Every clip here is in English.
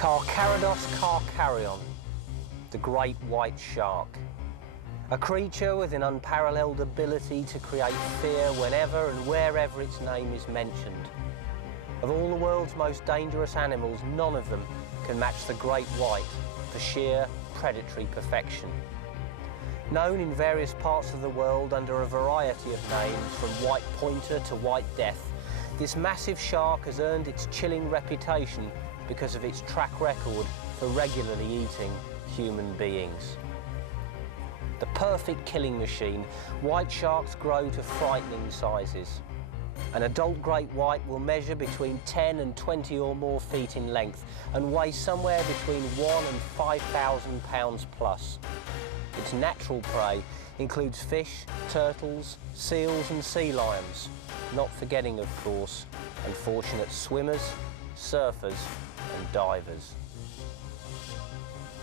Carcharodon carcharion, the great white shark. A creature with an unparalleled ability to create fear whenever and wherever its name is mentioned. Of all the world's most dangerous animals, none of them can match the great white for sheer predatory perfection. Known in various parts of the world under a variety of names, from white pointer to white death, this massive shark has earned its chilling reputation because of its track record for regularly eating human beings. The perfect killing machine, white sharks grow to frightening sizes. An adult great white will measure between 10 and 20 or more feet in length and weigh somewhere between 1 and 5,000 pounds plus. Its natural prey includes fish, turtles, seals and sea lions, not forgetting, of course, unfortunate swimmers, surfers and divers.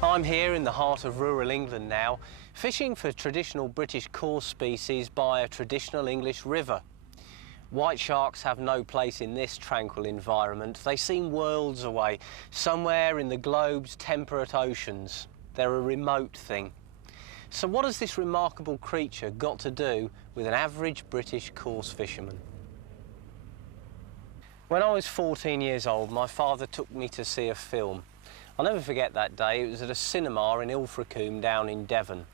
I'm here in the heart of rural England now, fishing for traditional British coarse species by a traditional English river. White sharks have no place in this tranquil environment. They seem worlds away, somewhere in the globe's temperate oceans. They're a remote thing. So what has this remarkable creature got to do with an average British coarse fisherman? When I was 14 years old, my father took me to see a film. I'll never forget that day. It was at a cinema in Ilfracombe down in Devon.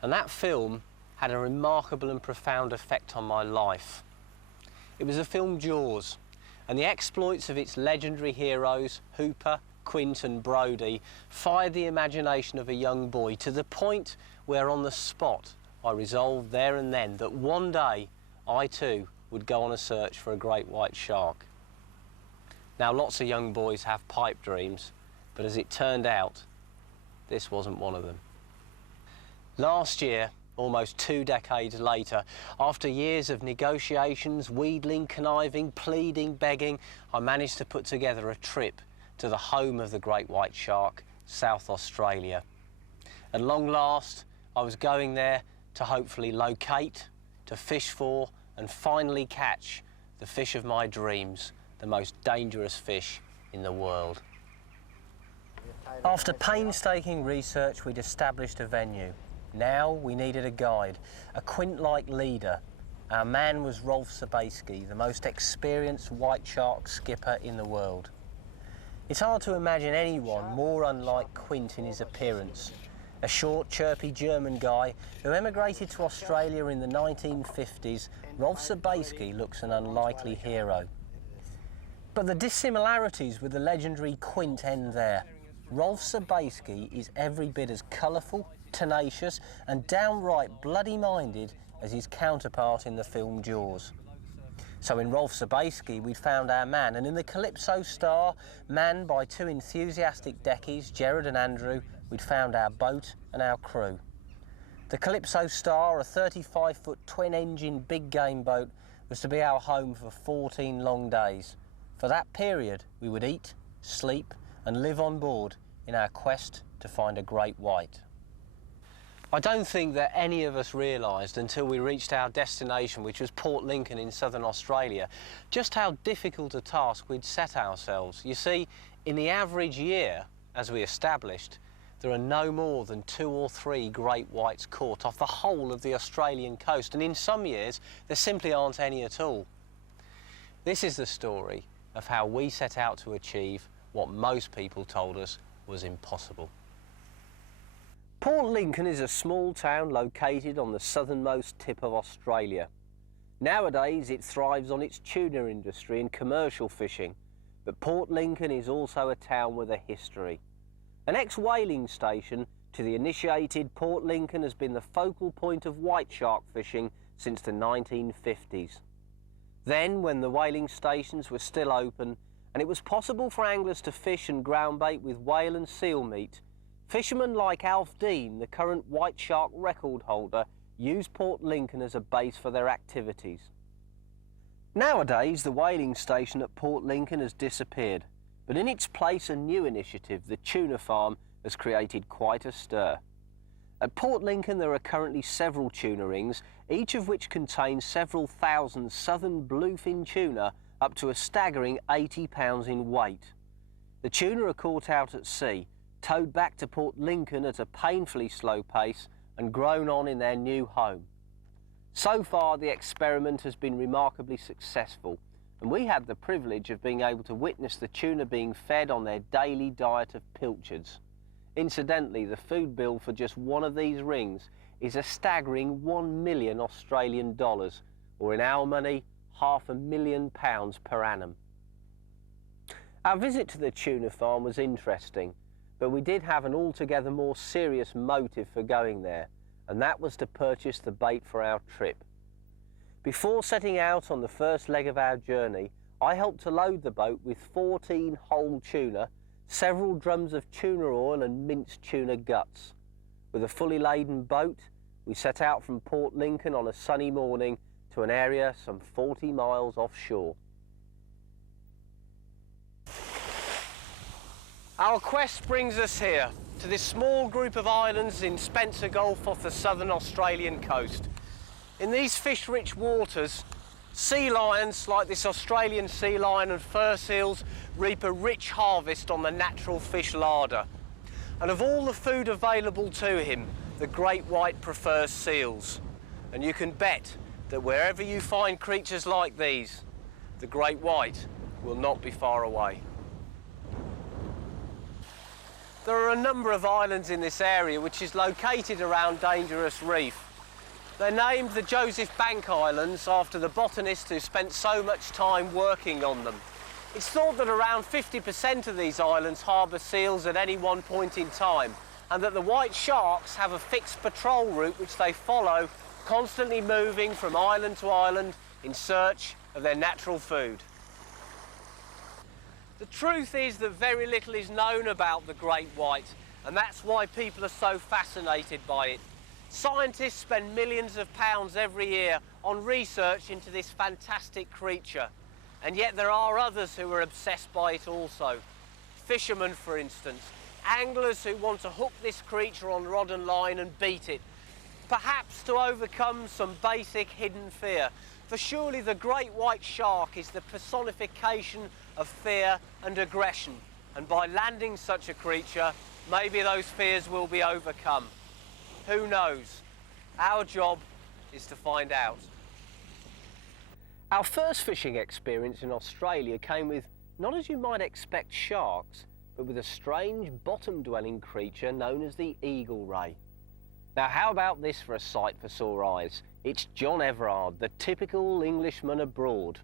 And that film had a remarkable and profound effect on my life. It was the film Jaws, and the exploits of its legendary heroes, Hooper, Quint and Brodie, fired the imagination of a young boy to the point where on the spot I resolved there and then that one day I too would go on a search for a great white shark. Now, lots of young boys have pipe dreams, but as it turned out, this wasn't one of them. Last year, almost 2 decades later, after years of negotiations, wheedling, conniving, pleading, begging, I managed to put together a trip to the home of the great white shark, South Australia. At long last, I was going there to hopefully locate, to fish for, and finally catch the fish of my dreams, the most dangerous fish in the world. After painstaking research, we'd established a venue. Now we needed a guide, a Quint-like leader. Our man was Rolf Sobieski, the most experienced white shark skipper in the world. It's hard to imagine anyone more unlike Quint in his appearance. A short, chirpy German guy who emigrated to Australia in the 1950s, Rolf Sobieski looks an unlikely hero. But the dissimilarities with the legendary Quint end there. Rolf Sobieski is every bit as colourful, tenacious and downright bloody-minded as his counterpart in the film Jaws. So in Rolf Sobieski we'd found our man, and in the Calypso Star, manned by 2 enthusiastic deckies, Gerard and Andrew, we'd found our boat and our crew. The Calypso Star, a 35-foot twin-engine big game boat, was to be our home for 14 long days. For that period, we would eat, sleep and live on board in our quest to find a great white. I don't think that any of us realised until we reached our destination, which was Port Lincoln in southern Australia, just how difficult a task we'd set ourselves. You see, in the average year, as we established, there are no more than 2 or 3 great whites caught off the whole of the Australian coast, and in some years there simply aren't any at all. This is the story of how we set out to achieve what most people told us was impossible. Port Lincoln is a small town located on the southernmost tip of Australia. Nowadays it thrives on its tuna industry and commercial fishing, but Port Lincoln is also a town with a history. An ex-whaling station, to the initiated, Port Lincoln has been the focal point of white shark fishing since the 1950s. Then, when the whaling stations were still open and it was possible for anglers to fish and groundbait with whale and seal meat, fishermen like Alf Dean, the current white shark record holder, used Port Lincoln as a base for their activities. Nowadays, the whaling station at Port Lincoln has disappeared, but in its place a new initiative, the tuna farm, has created quite a stir. At Port Lincoln there are currently several tuna rings, each of which contains several thousand southern bluefin tuna up to a staggering 80 pounds in weight. The tuna are caught out at sea, towed back to Port Lincoln at a painfully slow pace and grown on in their new home. So far, the experiment has been remarkably successful, and we had the privilege of being able to witness the tuna being fed on their daily diet of pilchards. Incidentally, the food bill for just one of these rings is a staggering £1 million Australian dollars, or in our money, £500,000 per annum. Our visit to the tuna farm was interesting, but we did have an altogether more serious motive for going there, and that was to purchase the bait for our trip. Before setting out on the first leg of our journey, I helped to load the boat with 14 whole tuna, several drums of tuna oil and minced tuna guts. With a fully laden boat, we set out from Port Lincoln on a sunny morning to an area some 40 miles offshore. Our quest brings us here, to this small group of islands in Spencer Gulf off the southern Australian coast. In these fish-rich waters, sea lions like this Australian sea lion and fur seals reap a rich harvest on the natural fish larder. And of all the food available to him, the great white prefers seals. And you can bet that wherever you find creatures like these, the great white will not be far away. There are a number of islands in this area which is located around Dangerous Reef. They're named the Joseph Bank Islands after the botanist who spent so much time working on them. It's thought that around 50% of these islands harbour seals at any one point in time, and that the white sharks have a fixed patrol route which they follow, constantly moving from island to island in search of their natural food. The truth is that very little is known about the great white, and that's why people are so fascinated by it. Scientists spend millions of pounds every year on research into this fantastic creature, and yet there are others who are obsessed by it also. Fishermen, for instance, anglers who want to hook this creature on rod and line and beat it, perhaps to overcome some basic hidden fear. For surely the great white shark is the personification of fear and aggression, and by landing such a creature, maybe those fears will be overcome. Who knows? Our job is to find out. Our first fishing experience in Australia came with, not as you might expect sharks, but with a strange bottom-dwelling creature known as the eagle ray. Now, how about this for a sight for sore eyes? It's John Everard, the typical Englishman abroad.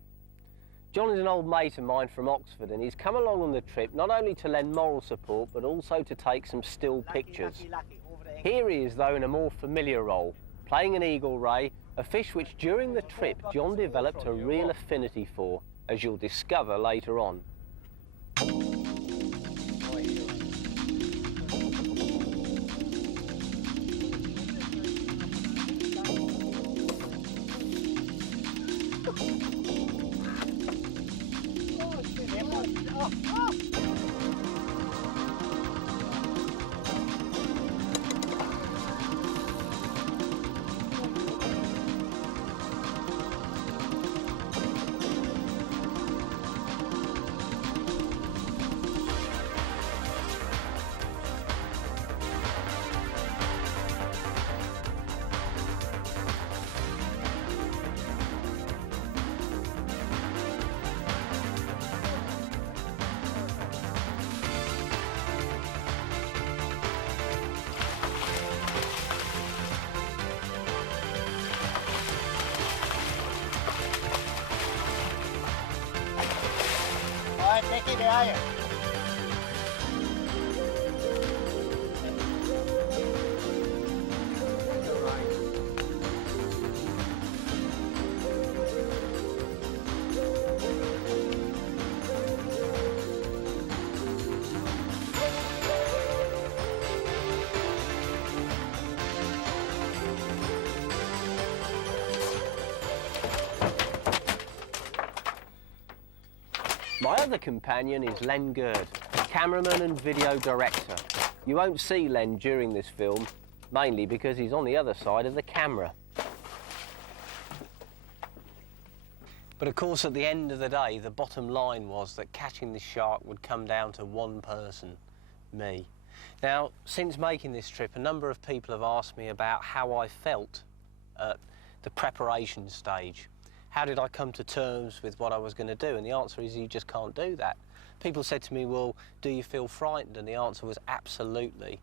John is an old mate of mine from Oxford, and he's come along on the trip not only to lend moral support, but also to take some still pictures. Here he is, though, in a more familiar role, playing an eagle ray, a fish which during the trip John developed a real affinity for, as you'll discover later on. Take it higher. My other companion is Len Gerd, cameraman and video director. You won't see Len during this film, mainly because he's on the other side of the camera. But of course, at the end of the day, the bottom line was that catching this shark would come down to one person, me. Now, since making this trip, a number of people have asked me about how I felt at the preparation stage. How did I come to terms with what I was going to do? And the answer is you just can't do that. People said to me, well, do you feel frightened? And the answer was absolutely.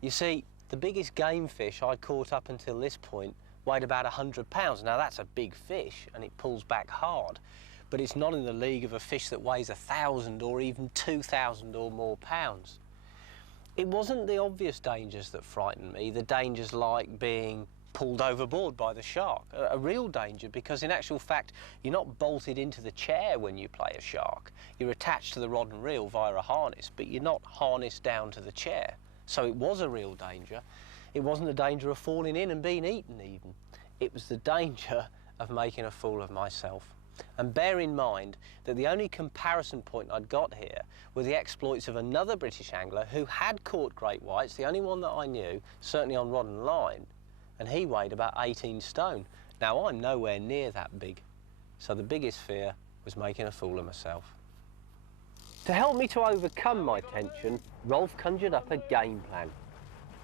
You see, the biggest game fish I'd caught up until this point weighed about 100 pounds. Now, that's a big fish, and it pulls back hard. But it's not in the league of a fish that weighs 1,000 or even 2,000 or more pounds. It wasn't the obvious dangers that frightened me, the dangers like being pulled overboard by the shark, a real danger, because in actual fact, you're not bolted into the chair when you play a shark. You're attached to the rod and reel via a harness, but you're not harnessed down to the chair. So it was a real danger. It wasn't the danger of falling in and being eaten even. It was the danger of making a fool of myself. And bear in mind that the only comparison point I'd got here were the exploits of another British angler who had caught great whites, the only one that I knew, certainly on rod and line, and he weighed about 18 stone. Now, I'm nowhere near that big, so the biggest fear was making a fool of myself. To help me to overcome my tension, Rolf conjured up a game plan.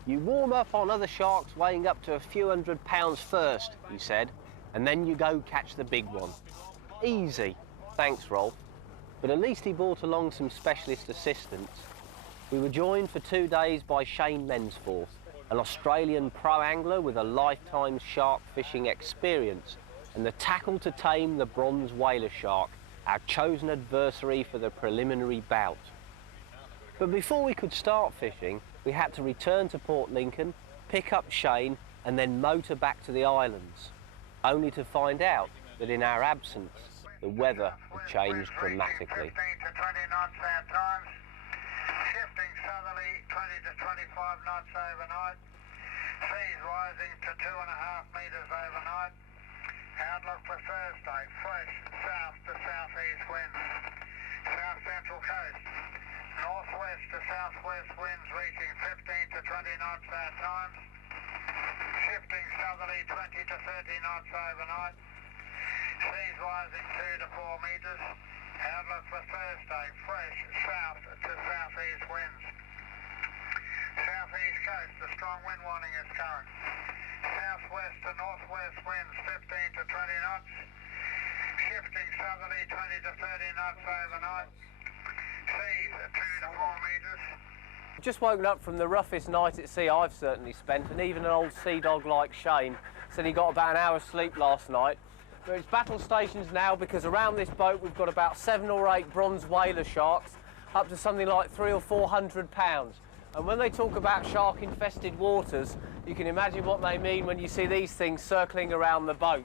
You warm up on other sharks weighing up to a few £100 first, he said, and then you go catch the big one. Easy. Thanks, Rolf. But at least he brought along some specialist assistants. We were joined for 2 days by Shane Mensforth, an Australian pro angler with a lifetime shark fishing experience, and the tackle to tame the bronze whaler shark, our chosen adversary for the preliminary bout. But before we could start fishing, we had to return to Port Lincoln, pick up Shane, and then motor back to the islands, only to find out that in our absence, the weather had changed dramatically. 15 to 20 knots our times, shifting southerly 20 to 25 knots overnight, seas rising to 2.5 metres overnight. Outlook for Thursday, fresh south to southeast winds, south central coast, northwest to southwest winds reaching 15 to 20 knots our times, shifting southerly 20 to 30 knots overnight. Seas rising 2 to 4 metres. Outlook for Thursday, fresh south to southeast winds. Southeast coast, a strong wind warning is current. Southwest to northwest winds 15 to 20 knots. Shifting southerly 20 to 30 knots overnight. Seas 2 to 4 metres. Just woken up from the roughest night at sea I've certainly spent, and even an old sea dog like Shane said he got about an hour's sleep last night. But it's battle stations now, because around this boat we've got about 7 or 8 bronze whaler sharks, up to something like 300 or 400 pounds. And when they talk about shark-infested waters, you can imagine what they mean when you see these things circling around the boat.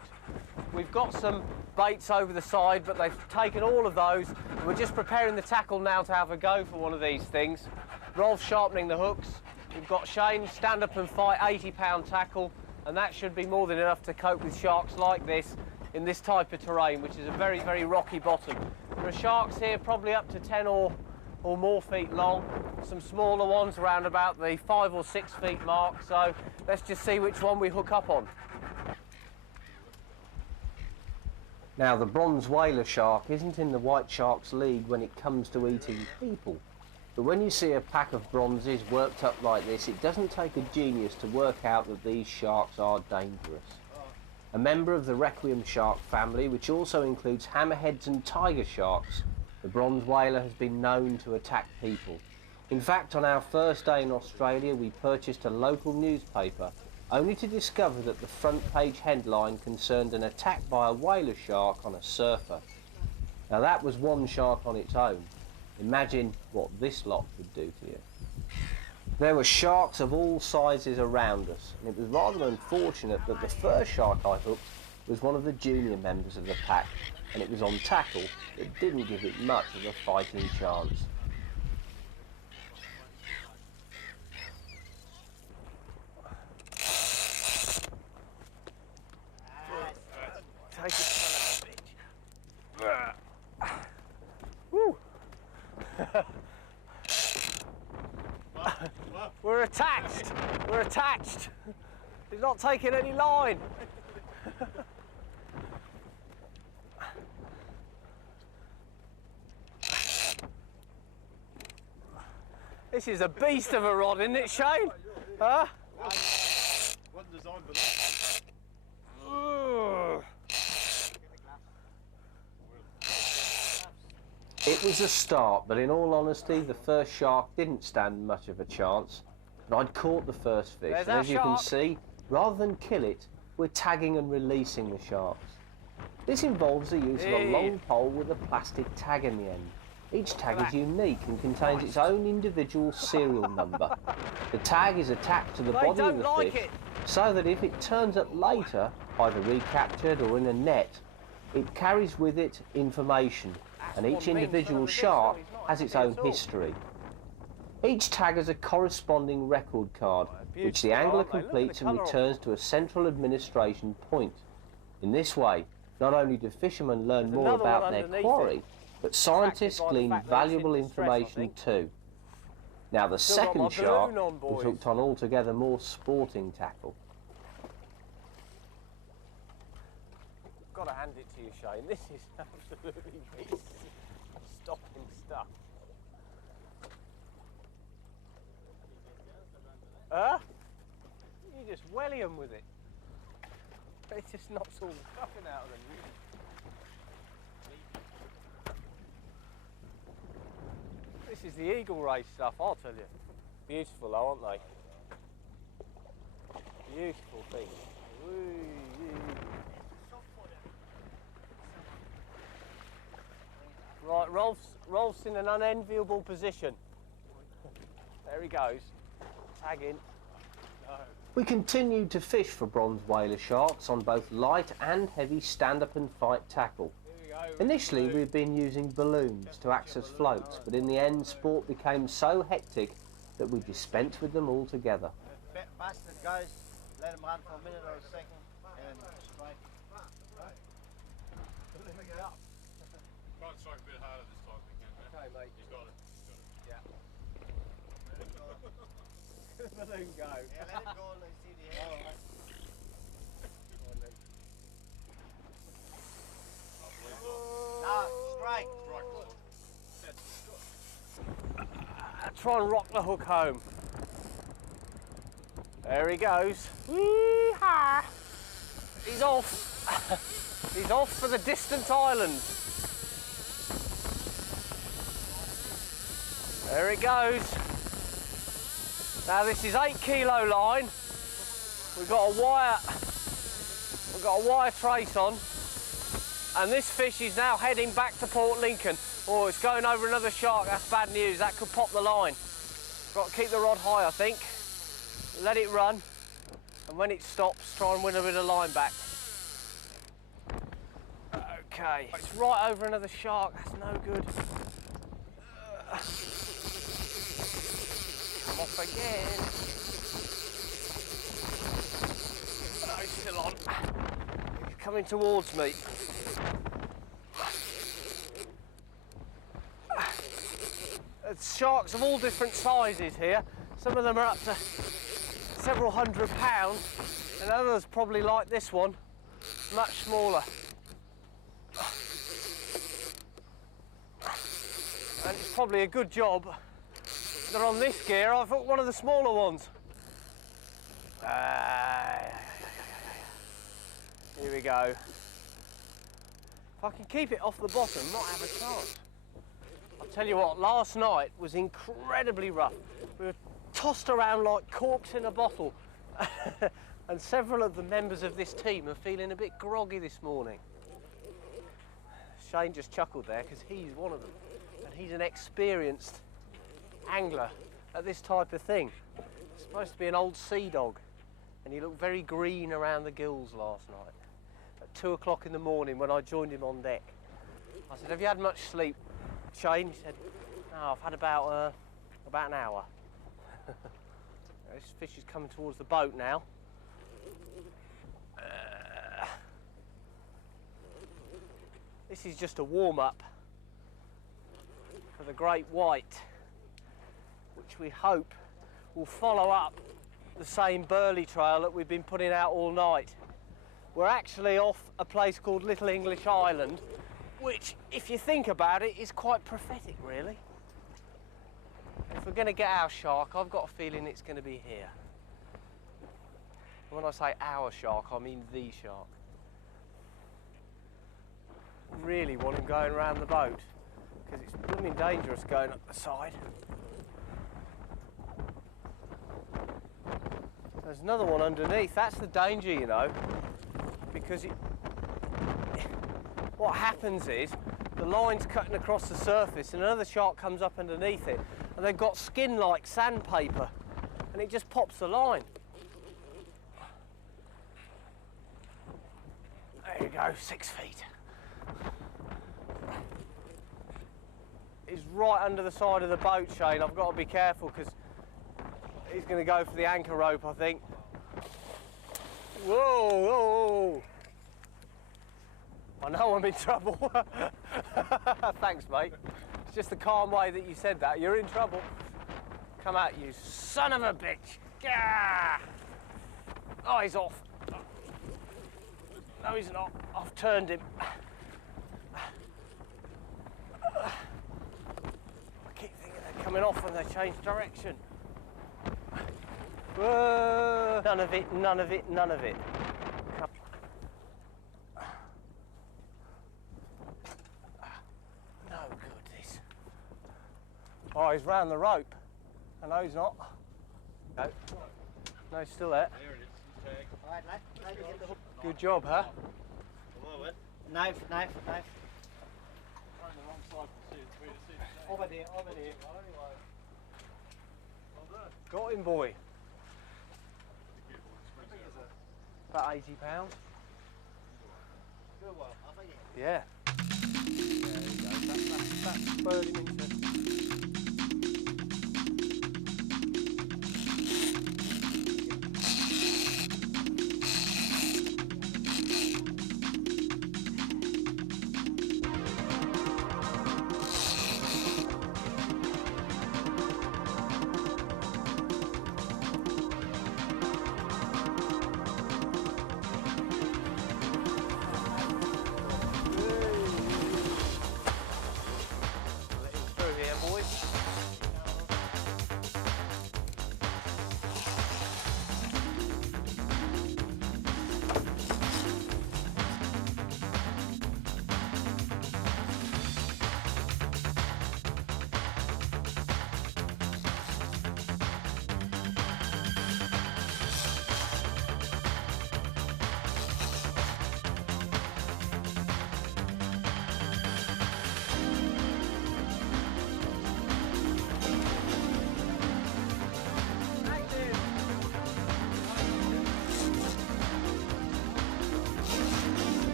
We've got some baits over the side, but they've taken all of those. And we're just preparing the tackle now to have a go for one of these things. Rolf's sharpening the hooks. We've got Shane stand up and fight 80-pound tackle, and that should be more than enough to cope with sharks like this in this type of terrain, which is a very, very rocky bottom. There are sharks here probably up to 10 or more feet long, some smaller ones around about the 5 or 6 feet mark, so let's just see which one we hook up on. Now, the bronze whaler shark isn't in the white shark's league when it comes to eating people, but when you see a pack of bronzes worked up like this, it doesn't take a genius to work out that these sharks are dangerous. A member of the requiem shark family, which also includes hammerheads and tiger sharks, the bronze whaler has been known to attack people. In fact, on our first day in Australia, we purchased a local newspaper, only to discover that the front page headline concerned an attack by a whaler shark on a surfer. Now, that was one shark on its own. Imagine what this lot could do to you. There were sharks of all sizes around us, and it was rather unfortunate that the first shark I hooked was one of the junior members of the pack, and it was on tackle that didn't give it much of a fighting chance. Take it, son of a bitch. Woo! We're attached! We're attached! He's not taking any line! This is a beast of a rod, isn't it, Shane? Huh? Wasn't designed for that. It was a start, but in all honesty, the first shark didn't stand much of a chance. But I'd caught the first fish, and as you can see, rather than kill it, we're tagging and releasing the sharks. This involves the use of a long pole with a plastic tag in the end. Each tag is unique and contains its own individual serial number. The tag is attached to the body of the fish, so that if it turns up later, either recaptured or in a net, it carries with it information, and each individual shark has its own history. Each tag has a corresponding record card, which the angler completes and returns to a central administration point. In this way, not only do fishermen learn more about their quarry, but scientists glean valuable information too. Now the second shark was hooked on altogether more sporting tackle. Got to hand it to you, Shane. This is absolutely beast stopping stuff. Huh? You just welly them with it. It just knocks all the stuffing out of them. This is the eagle race stuff, I'll tell you. Beautiful though, aren't they? Beautiful thing. Right, Rolf's in an unenviable position. There he goes. Tag in. No. We continued to fish for bronze whaler sharks on both light and heavy stand-up and fight tackle. Initially, we'd been using balloons to act as floats, but in the end, sport became so hectic that we dispensed with them altogether. Bastard, guys. Let him run for a minute or a second and strike. Try and strike a bit harder this time, okay, mate? You got it. Yeah. Balloon go. Yeah, let him go. Let's see the air. Now, strike. Try and rock the hook home. There he goes. Wee-ha! He's off. He's off for the distant island. There it goes. Now this is 8 kilo line. We've got a wire trace on, and this fish is now heading back to Port Lincoln. Oh, it's going over another shark. That's bad news. That could pop the line. Got to keep the rod high, I think. Let it run, and when it stops, try and win a bit of line back. Okay, it's right over another shark. That's no good. Come off again. Oh, he's still on. He's coming towards me. There's sharks of all different sizes here. Some of them are up to several £100, and others probably like this one, much smaller. And it's probably a good job that on this gear I've hooked one of the smaller ones. Here we go. If I can keep it off the bottom, might have a chance. I'll tell you what, last night was incredibly rough. We were tossed around like corks in a bottle. And several of the members of this team are feeling a bit groggy this morning. Shane just chuckled there because he's one of them. And he's an experienced angler at this type of thing. It's supposed to be an old sea dog. And he looked very green around the gills last night. At 2 o'clock in the morning when I joined him on deck. I said, have you had much sleep, Shane? He said, no, I've had about an hour. This fish is coming towards the boat now. This is just a warm-up for the great white, which we hope will follow up the same burley trail that we've been putting out all night. We're actually off a place called Little English Island, which, if you think about it, is quite prophetic, really. If we're going to get our shark, I've got a feeling it's going to be here. When I say our shark, I mean the shark. Really want him going around the boat, because it's blooming dangerous going up the side. There's another one underneath. That's the danger, you know, because what happens is the line's cutting across the surface and another shark comes up underneath it, and they've got skin like sandpaper, and it just pops the line. There you go, 6 feet. He's right under the side of the boat, Shane. I've got to be careful because he's going to go for the anchor rope, I think. Whoa, whoa, whoa. I know I'm in trouble. Thanks, mate. It's just the calm way that you said that. You're in trouble. Come out, you son of a bitch. Gah! Oh, he's off. No, he's not. I've turned him. I keep thinking they're coming off when they change direction. Whoa. None of it, none of it, none of it. No good, this. Oh, he's round the rope. I know he's not. No. No, he's still there. There it is. Tag. All right, let me get the hook. Good job, huh? Knife, knife, knife. Trying the wrong side to see it. Over there, over there. Got him, boy. About £80. Good one, off again. Yeah. There you go. That spurred him into.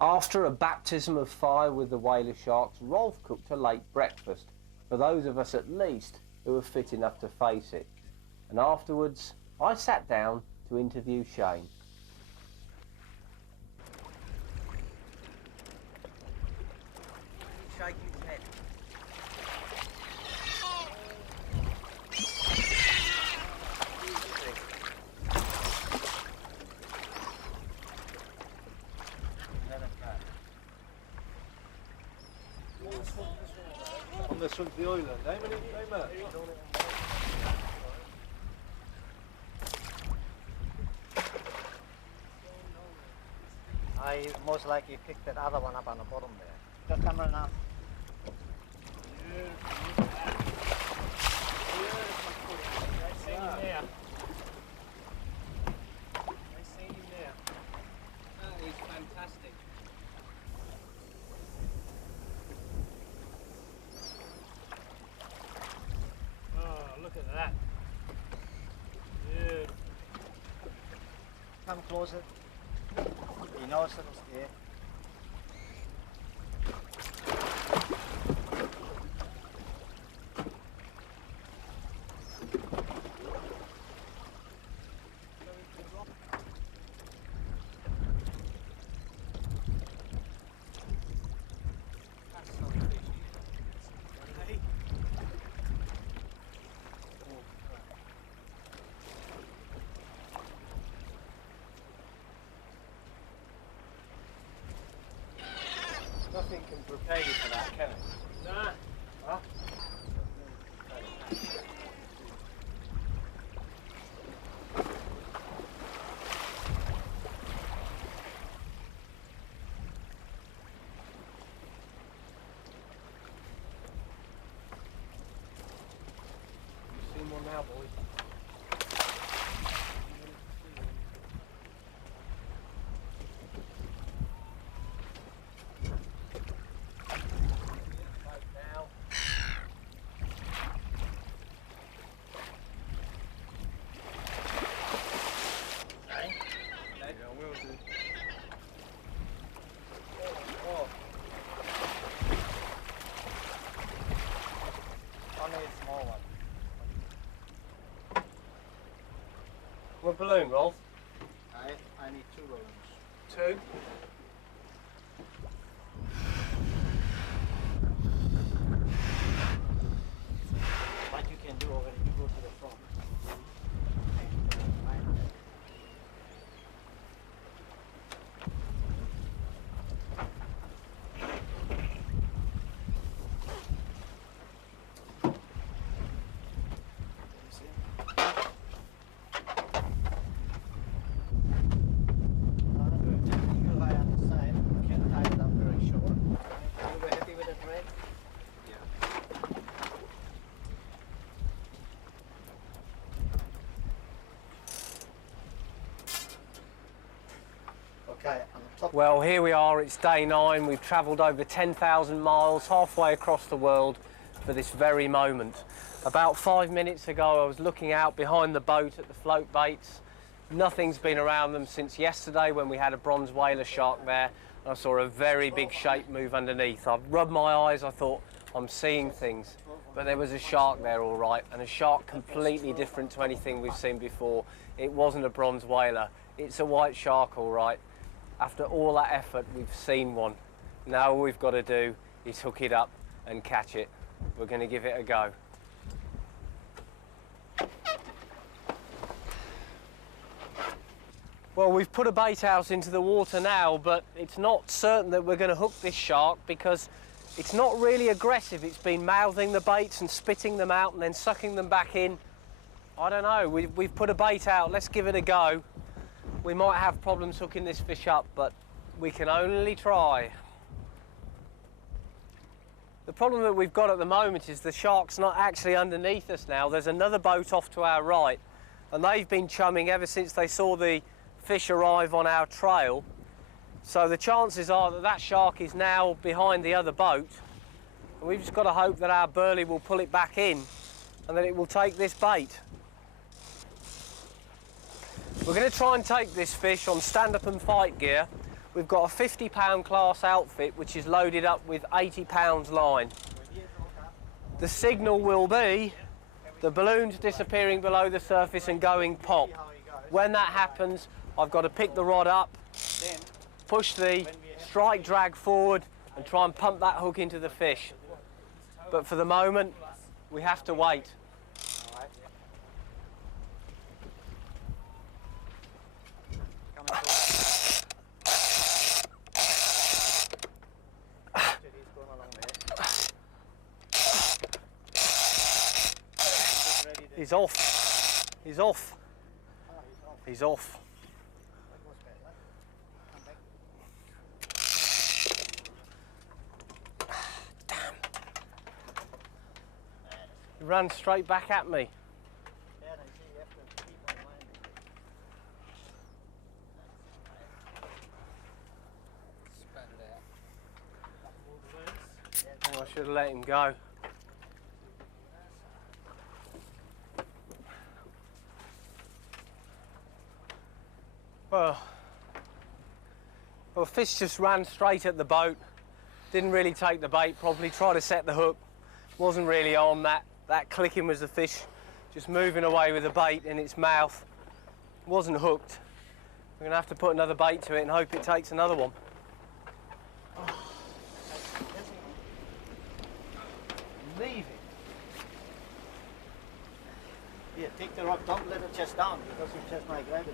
After a baptism of fire with the whaler sharks, Rolf cooked a late breakfast, for those of us at least who were fit enough to face it. And afterwards, I sat down to interview Shane. Shaking his head. On this one's the island, eh, Matt? I most likely picked that other one up on the bottom there. Just come right now. Come closer. He knows it'll stay. okay for that, can it? Nah. Huh? You've seen one now, boys. What balloon, Rolf? I need 2 balloons. 2? What you can do already, you go to the front. Okay, on the top. Well, here we are, it's day 9. We've travelled over 10,000 miles, halfway across the world for this very moment. About 5 minutes ago, I was looking out behind the boat at the float baits. Nothing's been around them since yesterday when we had a bronze whaler shark there. And I saw a very big shape move underneath. I rubbed my eyes, I thought, I'm seeing things. But there was a shark there, all right, and a shark completely different to anything we've seen before. It wasn't a bronze whaler. It's a white shark, all right. After all that effort, we've seen one. Now all we've got to do is hook it up and catch it. We're going to give it a go. Well, we've put a bait house into the water now, but it's not certain that we're going to hook this shark because it's not really aggressive. It's been mouthing the baits and spitting them out and then sucking them back in. I don't know. We've put a bait out. Let's give it a go. We might have problems hooking this fish up, but we can only try. The problem that we've got at the moment is the shark's not actually underneath us now. There's another boat off to our right, and they've been chumming ever since they saw the fish arrive on our trail. So the chances are that that shark is now behind the other boat, and we've just got to hope that our burley will pull it back in and that it will take this bait. We're going to try and take this fish on stand-up and fight gear. We've got a 50-pound class outfit which is loaded up with 80 pounds line. The signal will be the balloon's disappearing below the surface and going pop. When that happens, I've got to pick the rod up, push the strike drag forward and try and pump that hook into the fish. But for the moment, we have to wait. He's off. He's off. He's off. Damn. He ran straight back at me. Oh, I should have let him go. Well, fish just ran straight at the boat, didn't really take the bait properly, tried to set the hook, wasn't really on. That clicking was the fish just moving away with the bait in its mouth, wasn't hooked. We're going to have to put another bait to it and hope it takes another one. Leave it. Here, take the rod, don't let it chest down because your chest might gravity.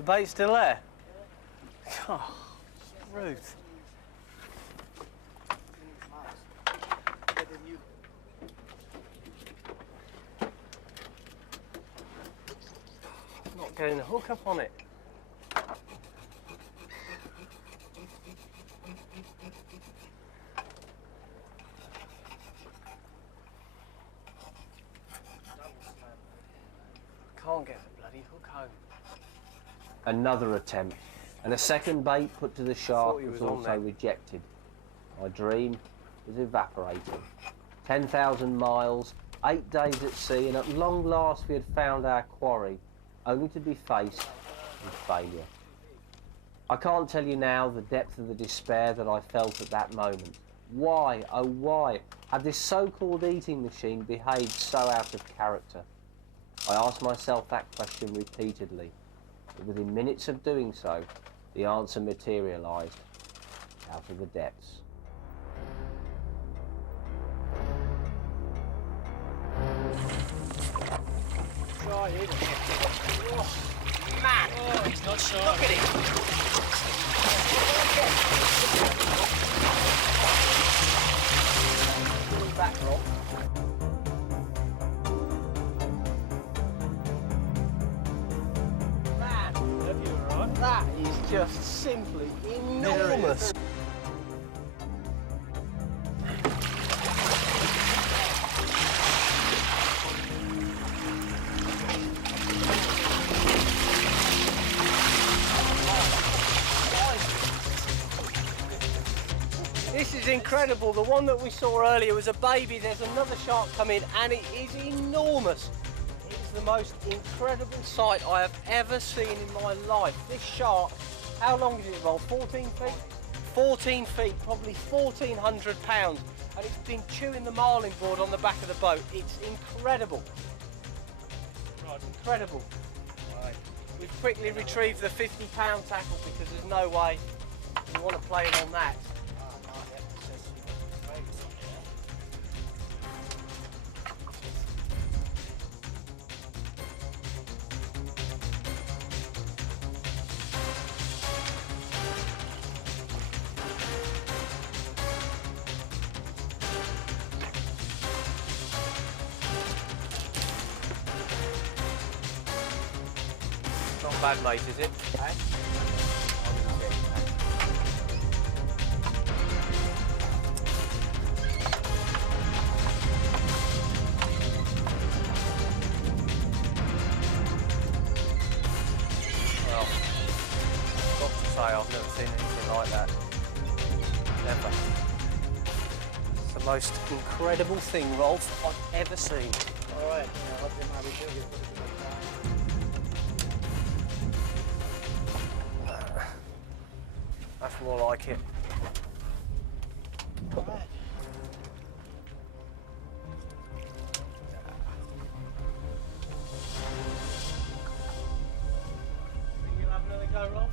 The bait's still there? Oh, Ruth. Not getting the hook up on it. Can't get the bloody hook home. Another attempt, and a second bait put to the shark was also rejected. My dream was evaporating. 10,000 miles, 8 days at sea, and at long last we had found our quarry, only to be faced with failure. I can't tell you now the depth of the despair that I felt at that moment. Why, oh why, had this so-called eating machine behaved so out of character? I asked myself that question repeatedly, but within minutes of doing so, the answer materialised out of the depths. Man! Oh, he's not sure. Look at him! Back rock. That is just simply enormous. This is incredible. The one that we saw earlier was a baby. There's another shark coming and it is enormous. The most incredible sight I have ever seen in my life. This shark, how long is it, Rolf? 14 feet? 14 feet, probably 1,400 pounds, and it's been chewing the marling board on the back of the boat. It's incredible. Right, incredible. Right. We've quickly retrieved the 50-pound tackle because there's no way we want to play it on that. Not bad, mate, is it? Well, got to say, I've never seen anything like that. Never. It's the most incredible thing, Rolf, I've ever seen. All right, yeah, what they might be doing. That's more like it. All right. Think you'll have another go, Rolf?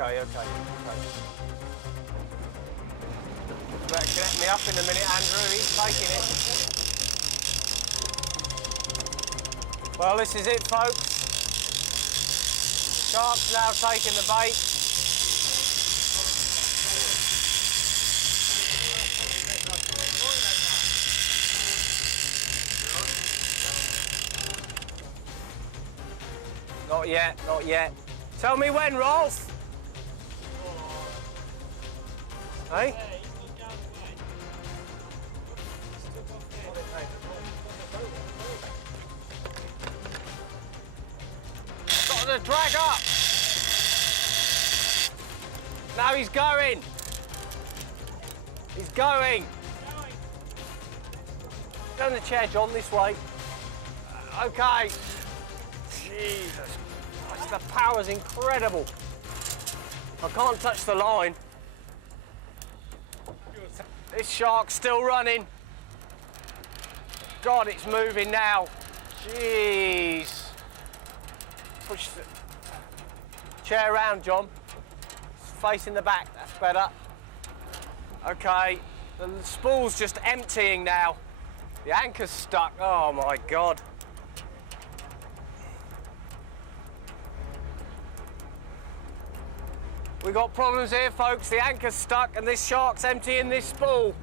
Okay. You better connect me up in a minute, Andrew. He's taking it. Well, this is it, folks. The shark's now taking the bait. Not yet. Tell me when, Rolf. Hey? Got to drag up. Now he's going. He's going. Turn the chair, John, this way. Okay. Jesus Christ, the power's incredible. I can't touch the line. This shark's still running. God, it's moving now. Jeez. Push the chair around, John. It's facing the back, that's better. Okay, the spool's just emptying now. The anchor's stuck, oh my God. We got problems here, folks. The anchor's stuck and this shark's emptying this spool.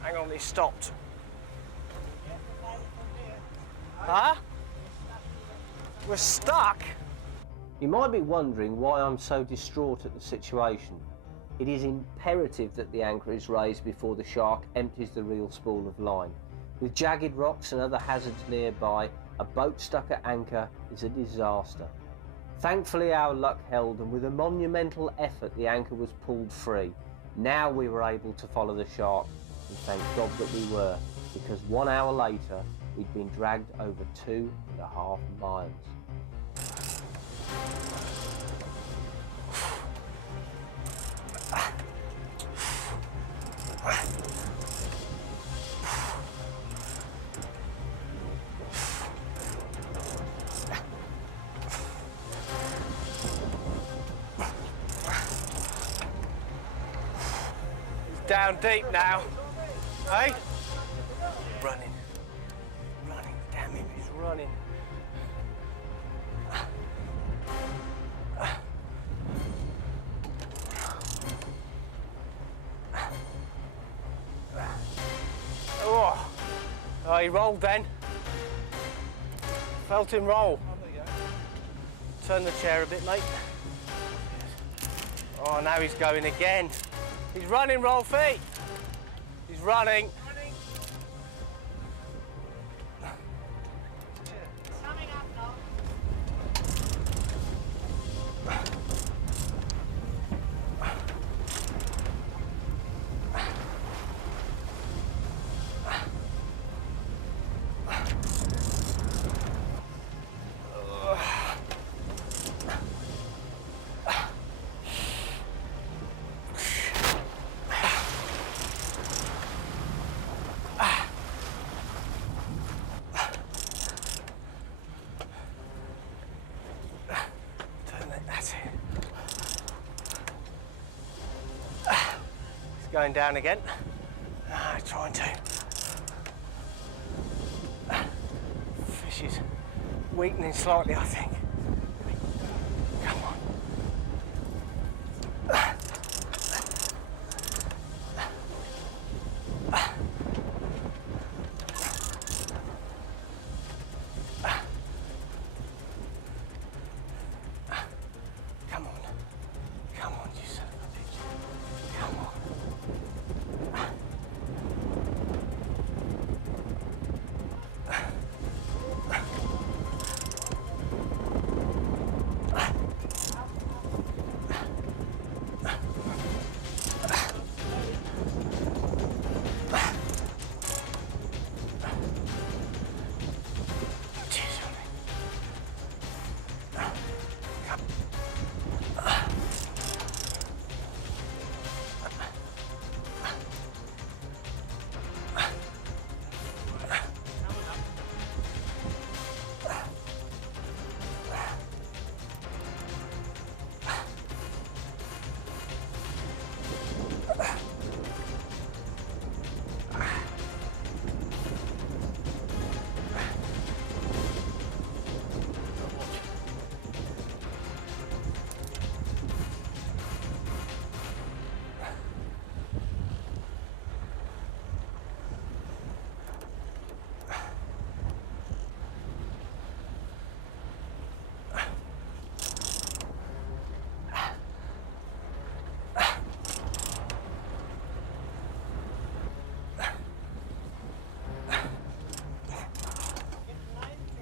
Hang on, he stopped. Huh? We're stuck? You might be wondering why I'm so distraught at the situation. It is imperative that the anchor is raised before the shark empties the reel spool of line. With jagged rocks and other hazards nearby, a boat stuck at anchor is a disaster. Thankfully our luck held, and with a monumental effort the anchor was pulled free. Now we were able to follow the shark, and thank God that we were, because 1 hour later we'd been dragged over 2.5 miles. Down deep now. Hey? Running. Running. Damn him, he's running. Oh, he rolled then. Felt him roll. Turn the chair a bit, mate. Oh, now he's going again. He's running, Rolfie. He's running. Coming up now. Going down again. Trying to. Fish is weakening slightly, I think. Come on. Come on. Come on, you son of a bitch. Come on.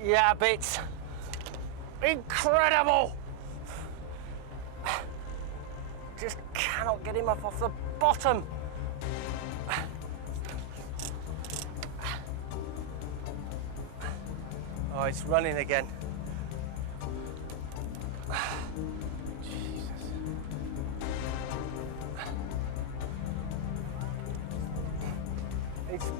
Yeah, bits. Incredible! Just cannot get him up off the bottom. Oh, it's running again. Jesus. It's...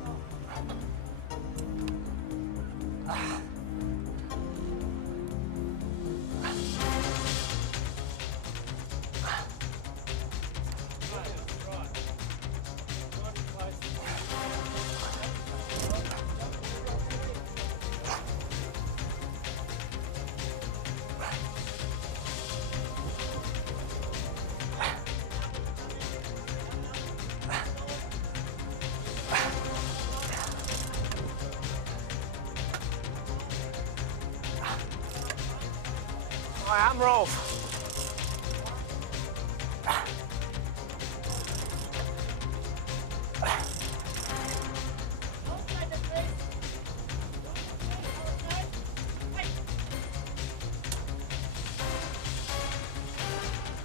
I am Rolf.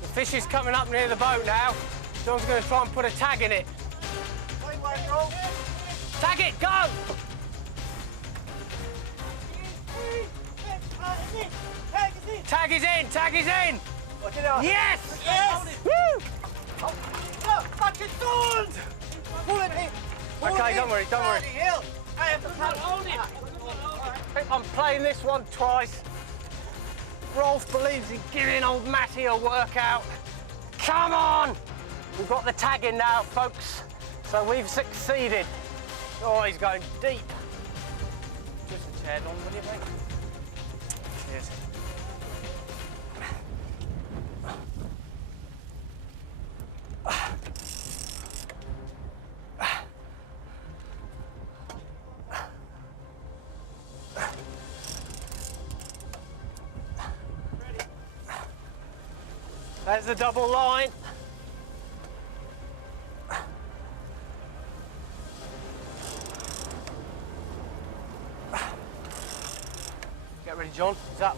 The fish is coming up near the boat now. John's going to try and put a tag in it. Tag it, go! Tag is in, tag is in! Yes! Yes! Woo! Fucking sword! Pull it in! Okay, don't worry, don't worry. I have to hold it! I'm playing this one twice. Rolf believes in giving old Matty a workout. Come on! We've got the tag in now, folks. So we've succeeded. Oh, he's going deep. Just a tad on, will you, mate? Cheers. There's the double line. Get ready, John. It's up.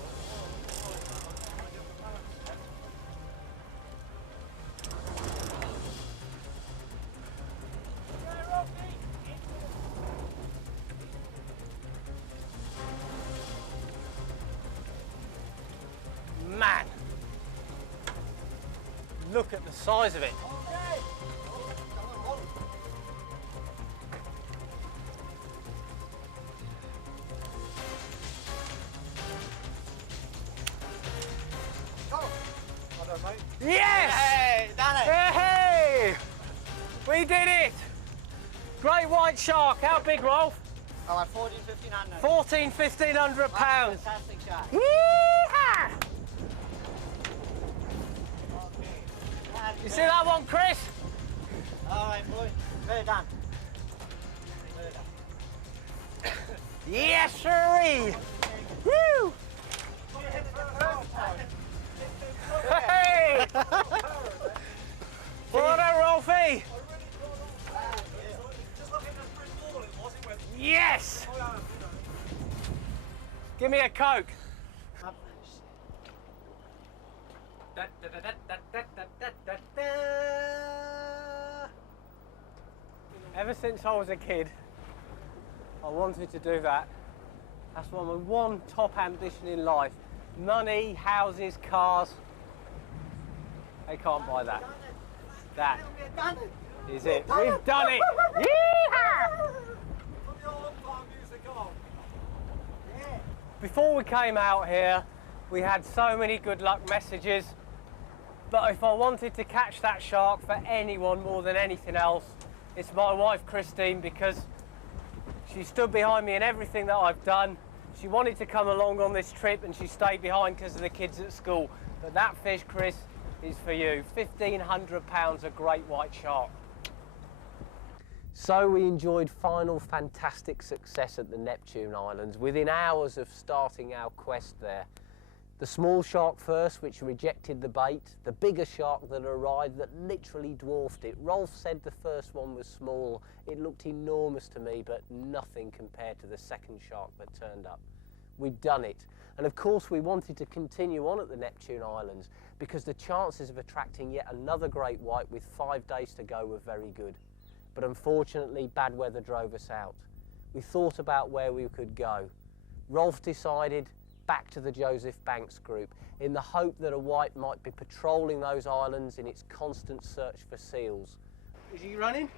Man. Look at the size of it. Yes! Hey, done it! Hey! We did it! Great white shark. How big, Rolf? Oh, like 14, 1500. 1,500 pounds. Fantastic shot. Yee-haw! You see that one, Chris? All right, boy. Very done. Very done. Yes, sirree! Woo! Hey! What a Rolfie! Yes! Give me a Coke. Ever since I was a kid, I wanted to do that. That's my one top ambition in life. Money, houses, cars. They can't buy that. That is it. We've done it. Yeehaw! Before we came out here, we had so many good luck messages. But if I wanted to catch that shark for anyone more than anything else, it's my wife, Christine, because she stood behind me in everything that I've done. She wanted to come along on this trip and she stayed behind because of the kids at school. But that fish, Chris, is for you. 1,500 pounds, a great white shark. So we enjoyed final fantastic success at the Neptune Islands within hours of starting our quest there. The small shark first, which rejected the bait, the bigger shark that arrived that literally dwarfed it. Rolf said the first one was small. It looked enormous to me, but nothing compared to the second shark that turned up. We'd done it. And of course we wanted to continue on at the Neptune Islands because the chances of attracting yet another great white with 5 days to go were very good. But unfortunately, bad weather drove us out. We thought about where we could go. Rolf decided back to the Joseph Banks group in the hope that a white might be patrolling those islands in its constant search for seals. Is he running?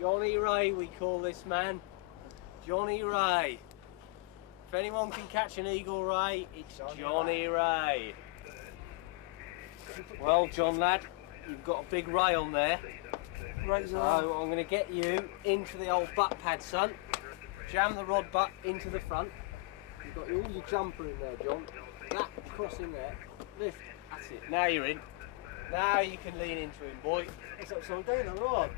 Johnny Ray, we call this man. Johnny Ray. If anyone can catch an eagle ray, it's Johnny Ray. Well, John lad, you've got a big ray on there. So I'm going to get you into the old butt pad, son. Jam the rod butt into the front. You've got all your jumper in there, John. That cross in there. Lift. That's it. Now you're in. Now you can lean into him, boy. So I'm doing the rod.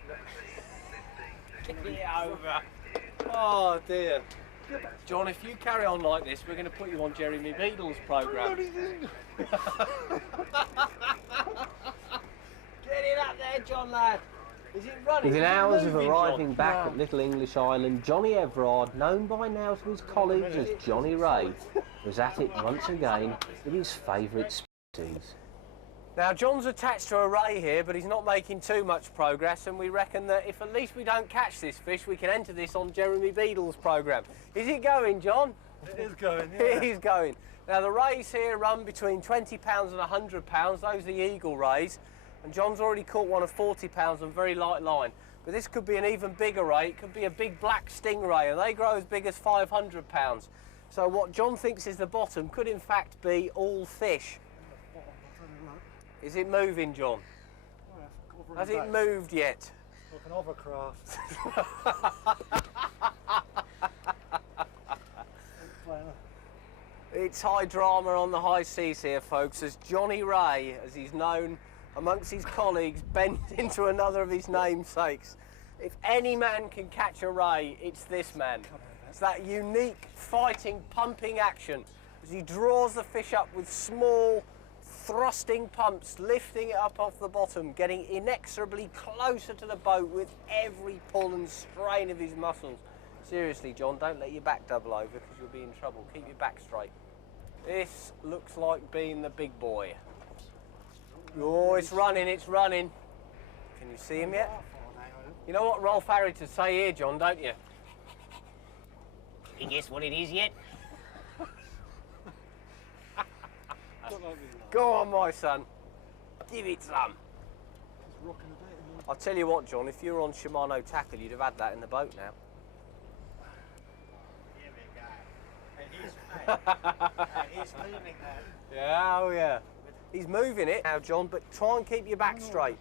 Get over. Oh dear. John, if you carry on like this, we're going to put you on Jeremy Beadle's programme. Get it up there, John lad. Is it running? Within hours of moving, arriving John? back at Little English Island, Johnny Everard, known by now to his colleagues as Johnny Ray, was at it once again with his favourite species. Now, John's attached to a ray here, but he's not making too much progress, and we reckon that if at least we don't catch this fish, we can enter this on Jeremy Beadle's programme. Is it going, John? It is going, yeah. It is going. Now, the rays here run between £20 and £100. Those are the eagle rays, and John's already caught one of £40 on very light line. But this could be an even bigger ray. It could be a big black stingray, and they grow as big as £500. So what John thinks is the bottom could in fact be all fish. Is it moving, John? Has it moved yet? Like an hovercraft. It's high drama on the high seas here, folks, as Johnny Ray, as he's known amongst his colleagues, bent into another of his namesakes. If any man can catch a ray, it's this man. It's that unique, fighting, pumping action as he draws the fish up with small, thrusting pumps, lifting it up off the bottom, getting inexorably closer to the boat with every pull and strain of his muscles. Seriously, John, don't let your back double over because you'll be in trouble. Keep your back straight. This looks like being the big boy. Oh, it's running, it's running. Can you see him yet? You know what Rolf Harrington say here, John, don't you? Can you guess what it is yet? Go on, my son. Give it some. I'll tell you what, John, if you were on Shimano tackle, you'd have had that in the boat now. Here we go. And he's moving that. Yeah, oh yeah. He's moving it now, John, but try and keep your back straight.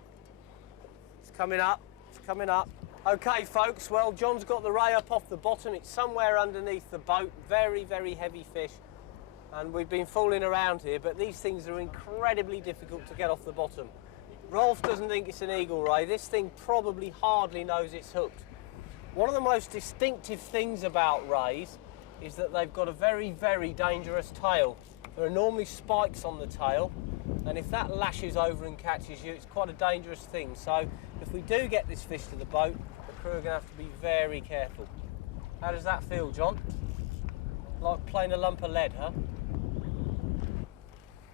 It's coming up, it's coming up. Okay, folks, well, John's got the ray up off the bottom. It's somewhere underneath the boat. Very, very heavy fish. And we've been fooling around here, but these things are incredibly difficult to get off the bottom. Rolf doesn't think it's an eagle ray. This thing probably hardly knows it's hooked. One of the most distinctive things about rays is that they've got a very, very dangerous tail. There are normally spikes on the tail, and if that lashes over and catches you, it's quite a dangerous thing. So if we do get this fish to the boat, the crew are going to have to be very careful. How does that feel, John? Like playing a lump of lead, huh?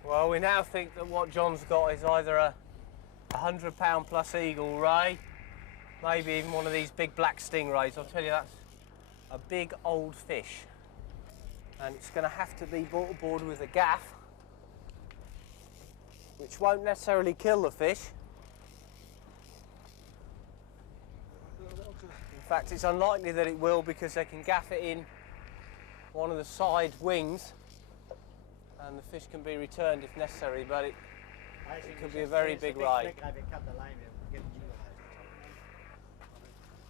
Well, we now think that what John's got is either a £100 plus eagle ray, maybe even one of these big black stingrays. I'll tell you, that's a big old fish. And it's going to have to be brought aboard with a gaff, which won't necessarily kill the fish. In fact, it's unlikely that it will because they can gaff it in one of the side wings and the fish can be returned if necessary, but it could be a very big ray.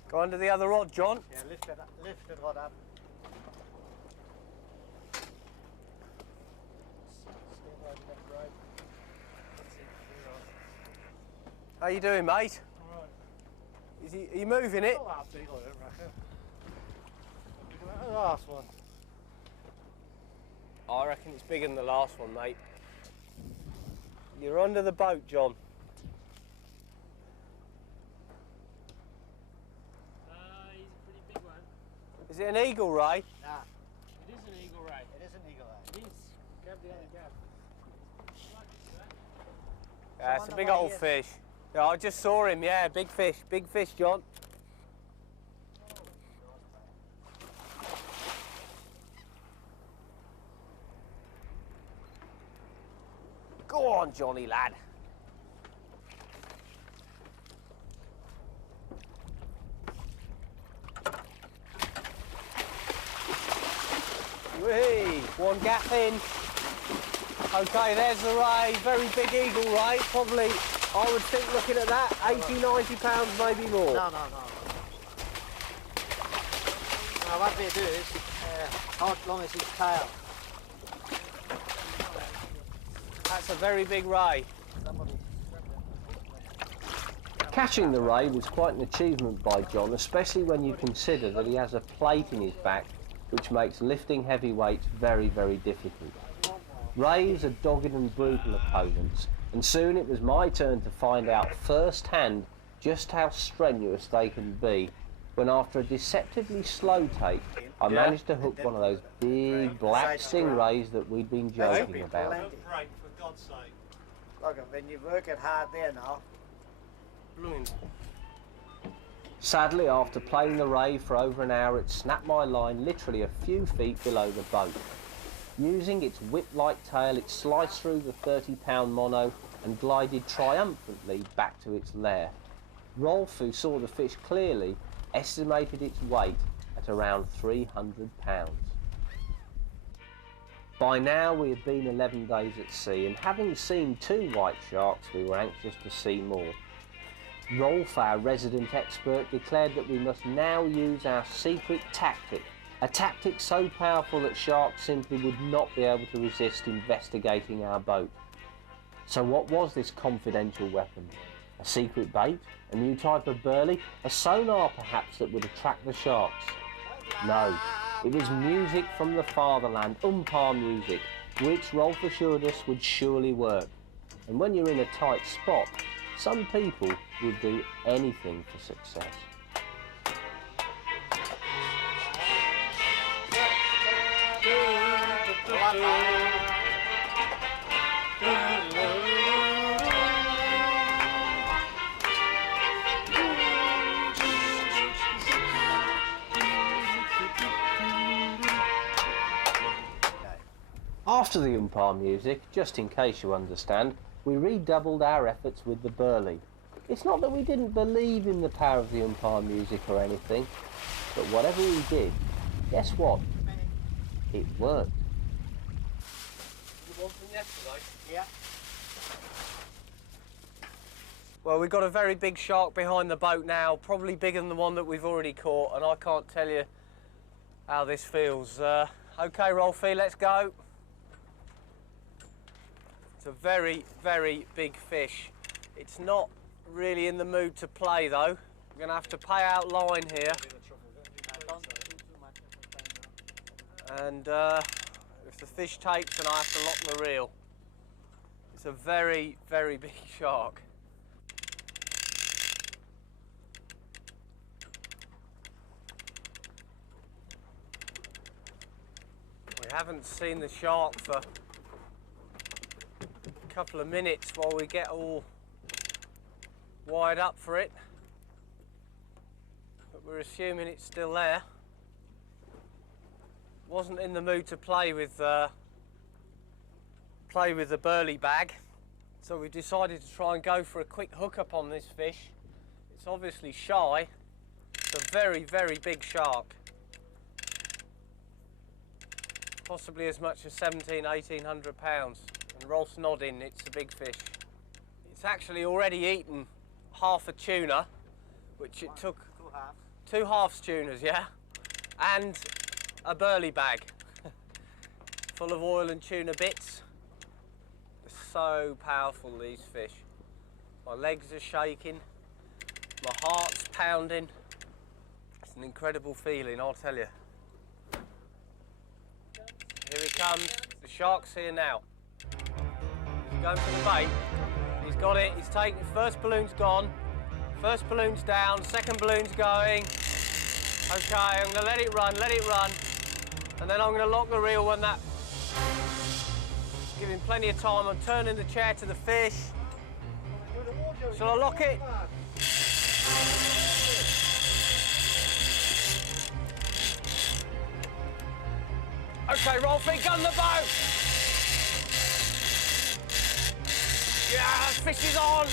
Go under the other rod, John. Yeah, lift the rod up. How you doing, mate? All right. Are you moving it? Not that big, I don't reckon. The last one. I reckon it's bigger than the last one, mate. You're under the boat, John. He's a pretty big one. Is it an eagle ray? Nah, It is an eagle ray. it is an eagle ray. It is. Grab the other gap. Yeah, it's a on the big way old here. fish. Yeah, I just saw him, yeah, big fish, John. Go on, Johnny lad. gap in. Okay, there's the ray, very big eagle ray, probably, I would think looking at that, 80, 90 pounds, maybe more. No. Now what we do is, how long is his tail? That's a very big ray. Catching the ray was quite an achievement by John, especially when you consider that he has a plate in his back which makes lifting heavy weights very, very difficult. Rays are dogged and brutal opponents, and soon it was my turn to find out firsthand just how strenuous they can be, when after a deceptively slow take, I managed to hook one of those big black stingrays that we'd been joking about. Break, for God's sake. Look, when you work it hard there now. Sadly, after playing the ray for over an hour, it snapped my line literally a few feet below the boat. Using its whip-like tail, it sliced through the 30-pound mono and glided triumphantly back to its lair. Rolf, who saw the fish clearly, estimated its weight at around 300 pounds. By now we had been 11 days at sea, and having seen 2 white sharks, we were anxious to see more. Rolf, our resident expert, declared that we must now use our secret tactic, a tactic so powerful that sharks simply would not be able to resist investigating our boat. So what was this confidential weapon? A secret bait? A new type of burley? A sonar perhaps that would attract the sharks? No, it was music from the fatherland, umpire music, which Rolf assured us would surely work. And when you're in a tight spot, some people would do anything for success. After the umpire music, just in case you understand, we redoubled our efforts with the burley. It's not that we didn't believe in the power of the umpire music or anything, but whatever we did, guess what? It worked. You want from yesterday? Yeah. Well, we've got a very big shark behind the boat now, probably bigger than the one that we've already caught, and I can't tell you how this feels. Okay, Rolfie, let's go. It's a very, very big fish. It's not really in the mood to play though. We're going to have to pay out line here. And if the fish takes, then I have to lock the reel. It's a very, very big shark. We haven't seen the shark for a couple of minutes while we get all wired up for it, but we're assuming it's still there. Wasn't in the mood to play with the burley bag, so we decided to try and go for a quick hookup on this fish. It's obviously shy. It's a very, very big shark, possibly as much as 1800 pounds. And Rolf's nodding, it's a big fish. It's actually already eaten half a tuna, which it took 2 halves tunas, yeah, and a burley bag full of oil and tuna bits. They're so powerful, these fish. My legs are shaking, my heart's pounding. It's an incredible feeling, I'll tell you. Here he comes, the shark's here now. He's going for the bait. He's got it, he's taken, first balloon's gone, first balloon's down, second balloon's going. Okay, I'm gonna let it run, and then I'm gonna lock the reel when that, give him plenty of time. I'm turning the chair to the fish. Shall I lock it? Okay, Rolfie, gun the boat! Yeah, fish is on!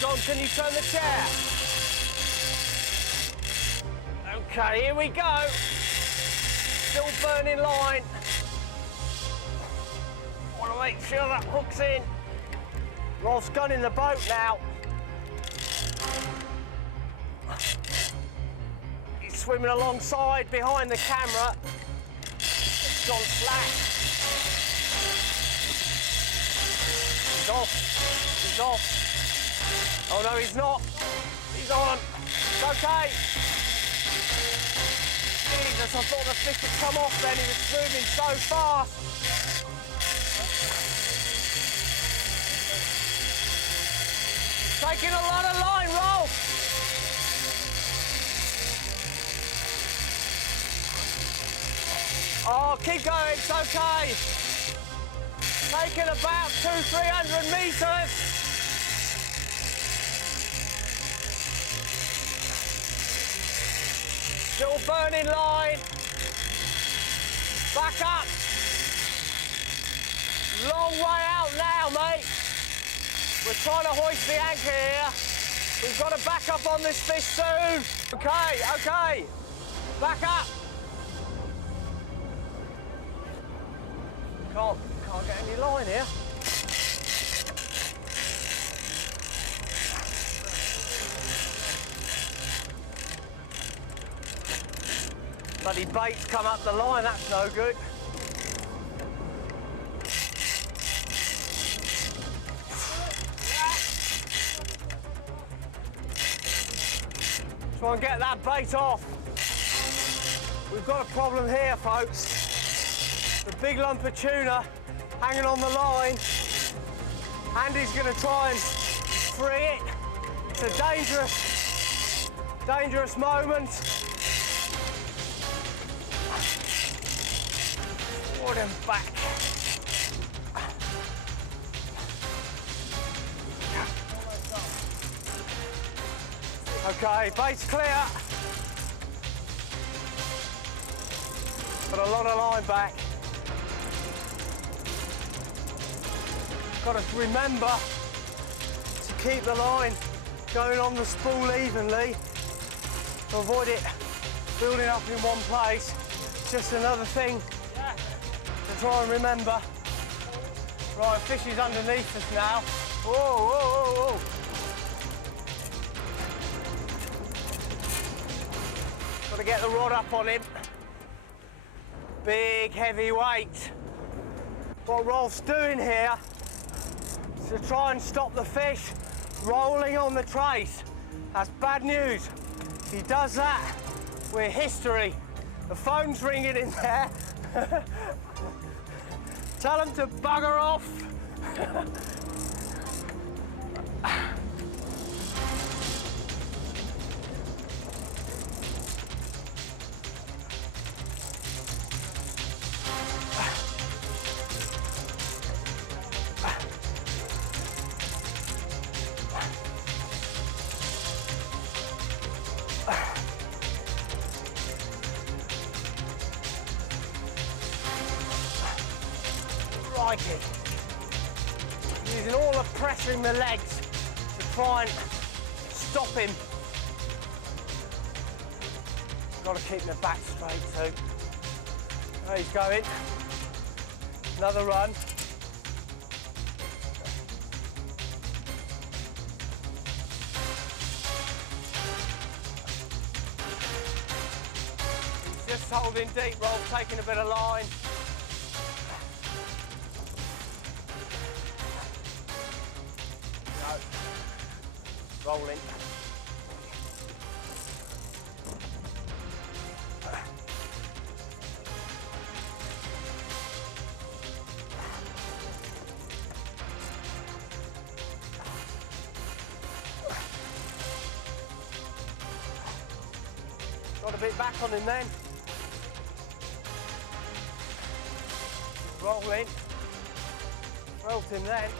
John, can you turn the chair? Okay, here we go. Still burning line. make sure that hook's in. Rolf's gone in the boat now. He's swimming alongside behind the camera. It's gone slack. He's off. He's off. Oh no, he's not. He's on. It's okay. Jesus, I thought the fish had come off then. He was swimming so fast. Taking a lot of line, Rolf. Oh, keep going, it's okay. Taking about 200-300 metres. Still burning line. Back up. Long way out now, mate. We're trying to hoist the anchor here. We've got to back up on this fish soon. Okay, okay. Back up. Can't get any line here. Bloody bait's come up the line, that's no good. Try and get that bait off. We've got a problem here, folks. The big lump of tuna hanging on the line. Andy's going to try and free it. It's a dangerous moment. Forward and back. Okay, bait's clear. Got a lot of line back. Got to remember to keep the line going on the spool evenly to avoid it building up in one place. Just another thing to try and remember. Right, fish is underneath us now. Whoa, whoa, whoa, whoa. Got to get the rod up on him. Big, heavy weight. What Rolf's doing here is to try and stop the fish rolling on the trace. That's bad news. If he does that, we're history. The phone's ringing in there. Tell him to bugger off. Crikey. Using all the pressure in the legs to try and stop him. Got to keep the back straight too. There he's going. Another run. He's just holding deep, Rolf, taking a bit of line. Rolling. Got a bit back on him then. Rolling. Rolled him then.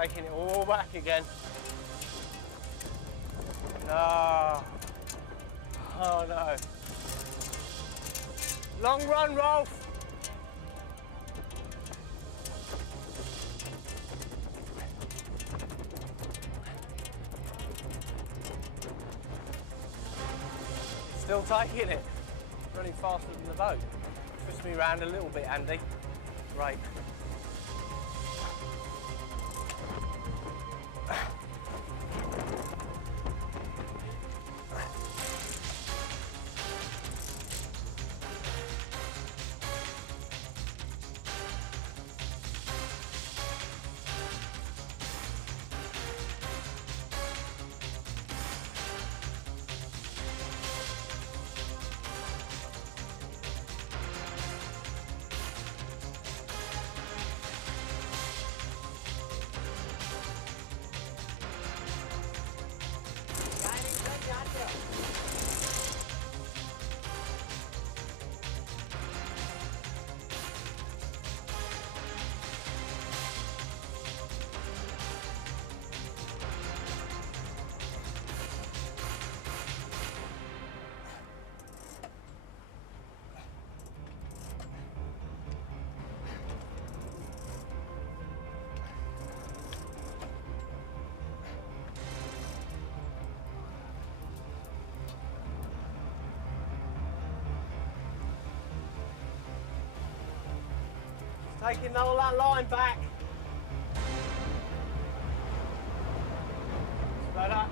Taking it all back again. No. Long run, Rolf. Still taking it. Running faster than the boat. Twist me round a little bit, Andy. Right. Taking all that line back. Spread up.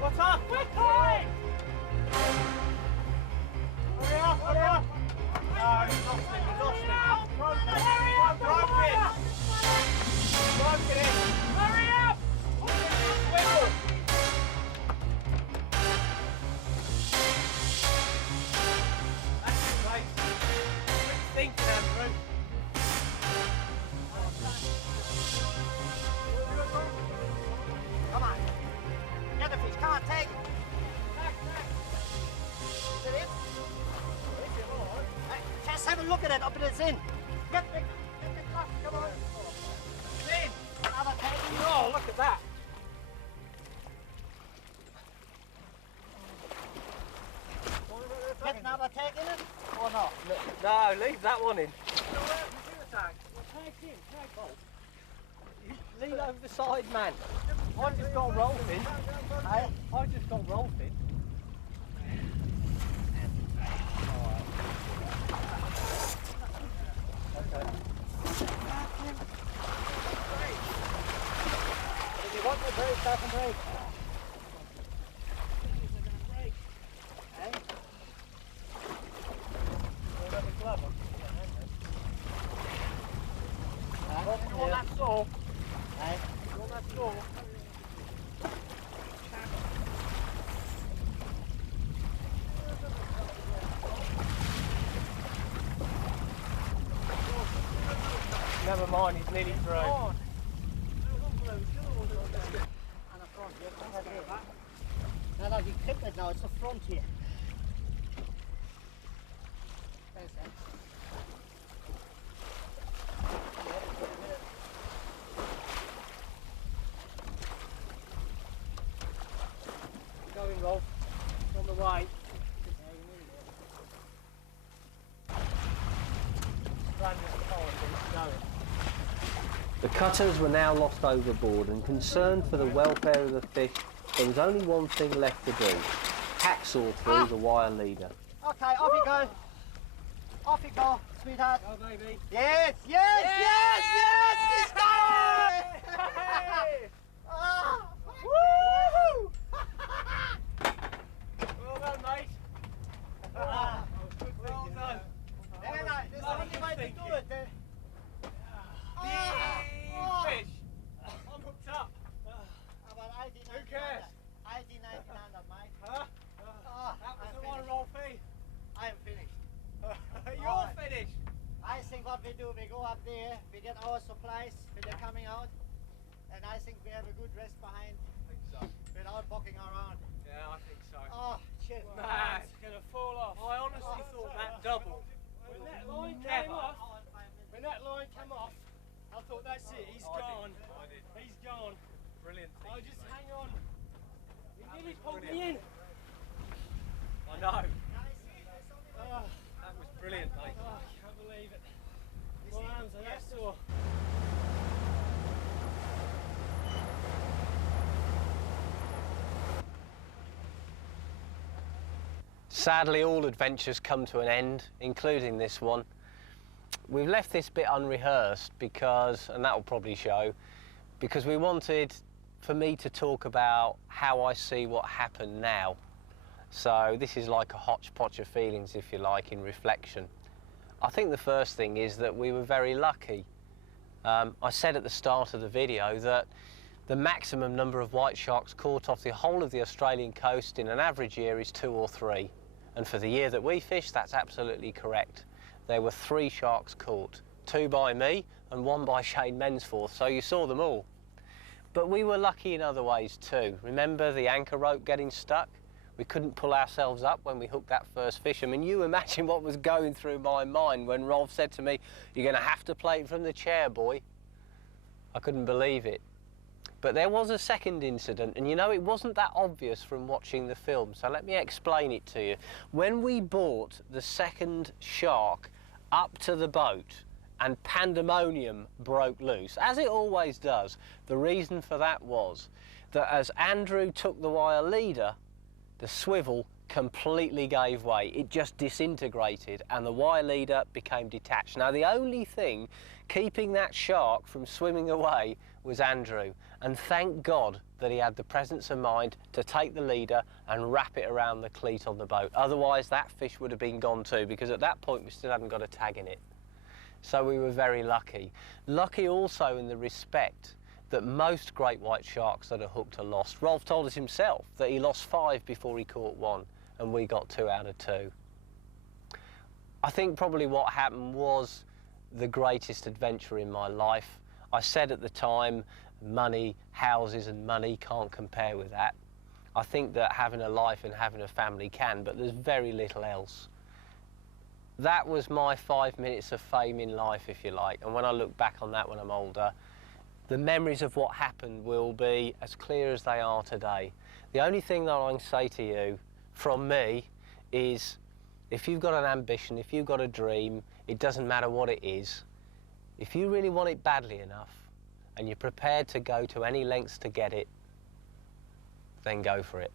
What's up? Quick time! Hurry up, hurry up! No, he's lost it, he's lost it. Broke it. Hurry up! Broke it! Broke it in. Hurry up! Wiggle! That's it, mate. Quit thinking, Andrew. Come on. Get the fish. Come on, take it. Is it it? Hey, just have a look at it up in its in. Get the cloth. Come on. It's in. Another take. Oh, look at that. Get another take in it or not? No, leave that one in. Lean over the side, man. I just got Rolf in. I just got Rolf in. Okay. If you want the break, stop and break. You want that saw? You want that saw? Never mind, he's nearly through. No, you clip it now, it's the front here. Thanks, Sam. Going, Rolf. On the way. The cutters were now lost overboard, and concerned for the welfare of the fish, there was only one thing left to do: hacksaw through the wire leader. Okay, off you go. Off you go, sweetheart. Go, baby. Yes, yes, yes, yes, it's going! Oh, woo! Well done, mate. Well done. There's only way to do it. finish? I think what we do, we go up there, we get our supplies when they're coming out, and I think we have a good rest behind. I think so. Without walking around. Yeah, I think so. Oh, shit. Man, it's gonna fall off. I honestly thought that double. When that line came off, I thought that's it, he's gone. I did. He's gone. Brilliant. Oh, just hang on. He nearly pulled me in. I know. Oh, That was brilliant, mate. oh, I can't believe it. My arms are that sore. Sadly, all adventures come to an end, including this one. We've left this bit unrehearsed because, and that will probably show, because we wanted for me to talk about how I see what happened now. So this is like a hodgepodge of feelings, if you like, in reflection. I think the first thing is that we were very lucky. I said at the start of the video that the maximum number of white sharks caught off the whole of the Australian coast in an average year is 2 or 3. And for the year that we fished, that's absolutely correct. There were 3 sharks caught, 2 by me and 1 by Shane Mensforth, so you saw them all. But we were lucky in other ways too. Remember the anchor rope getting stuck? We couldn't pull ourselves up when we hooked that first fish. I mean, you imagine what was going through my mind when Rolf said to me, "You're going to have to play it from the chair, boy." I couldn't believe it. But there was a second incident, and you know, it wasn't that obvious from watching the film, so let me explain it to you. When we brought the second shark up to the boat and pandemonium broke loose, as it always does, the reason for that was that as Andrew took the wire leader, the swivel completely gave way. It just disintegrated and the wire leader became detached. Now, the only thing keeping that shark from swimming away was Andrew, and thank God that he had the presence of mind to take the leader and wrap it around the cleat on the boat. Otherwise, that fish would have been gone too, because at that point we still hadn't got a tag in it. So we were very lucky. Lucky also in the respect that most great white sharks that are hooked are lost. Rolf told us himself that he lost 5 before he caught 1, and we got 2 out of 2. I think probably what happened was the greatest adventure in my life. I said at the time, money, houses and money can't compare with that. I think that having a life and having a family can, but there's very little else. That was my 5 minutes of fame in life, if you like, and when I look back on that when I'm older, the memories of what happened will be as clear as they are today. The only thing that I can say to you from me is, if you've got an ambition, if you've got a dream, it doesn't matter what it is. If you really want it badly enough and you're prepared to go to any lengths to get it, then go for it.